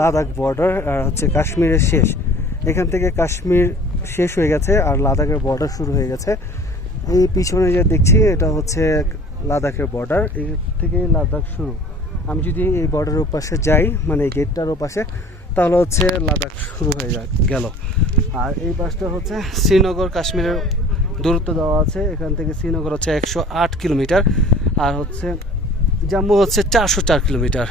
লাদাখ বর্ডার আর হচ্ছে কাশ্মীরের শেষ। এখান থেকে কাশ্মীর শেষ হয়ে গেছে আর লাদাখের বর্ডার শুরু হয়ে গেছে। এই পিছনে যে দেখছি এটা হচ্ছে লাদাখের বর্ডার, এর থেকে লাদাখ শুরু। আমি যদি এই বর্ডারের ওপাশে যাই, মানে এই গেটটার ওপাশে, তাহলে হচ্ছে লাদাখ শুরু হয়ে গেল। আর এই পাশটা হচ্ছে শ্রীনগর, কাশ্মীরের দূরত্ব দেওয়া আছে। এখান থেকে শ্রীনগর হচ্ছে 108 কিলোমিটার, আর হচ্ছে জম্মু হচ্ছে 404 কিলোমিটার।